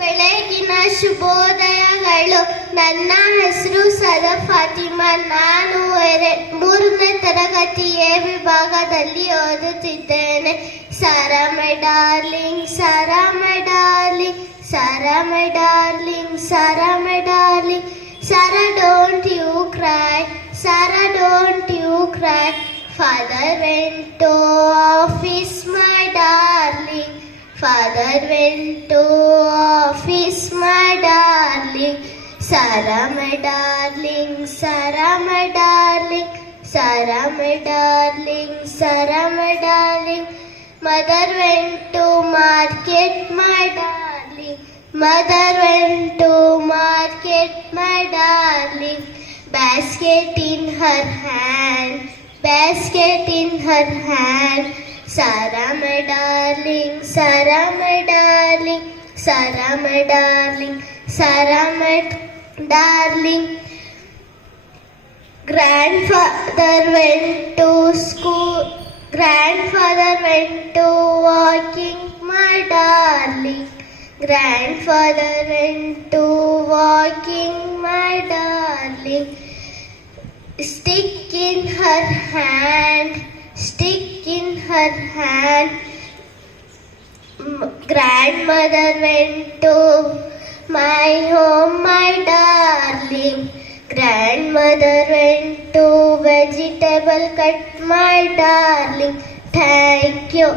ಬೆಳಗಿನ ಶುಭೋದಯಗಳು. ನನ್ನ ಹೆಸರು ಸದಾ ಫಾತಿಮಾ. ನಾನು 3ನೇ ತರಗತಿ ಎ ವಿಭಾಗದಲ್ಲಿ ಓದುತ್ತಿದ್ದೇನೆ. Sarah my darling, Sarah my darling, Sarah my darling, Sarah my darling. Sarah, don't you cry, Sarah, don't you cry. Father went to office, my darling. Father went to office, my darling. Sarah, my darling, Sarah, my darling, Sarah, my darling, Sarah, my darling. Mother went to market, my darling. Mother went to market, my darling. Basket in her hand, basket in her hand. Sarah, my darling, Sarah, my darling, Sarah, my darling, Sarah, my darling. Grandfather went to school, grandfather went to walking, my darling. Grandfather went to walking, my darling. Stick in her hand, stick in her hand. Grandmother went to my home, my darling. Grandmother went to vegetable cut, my darling. Thank you.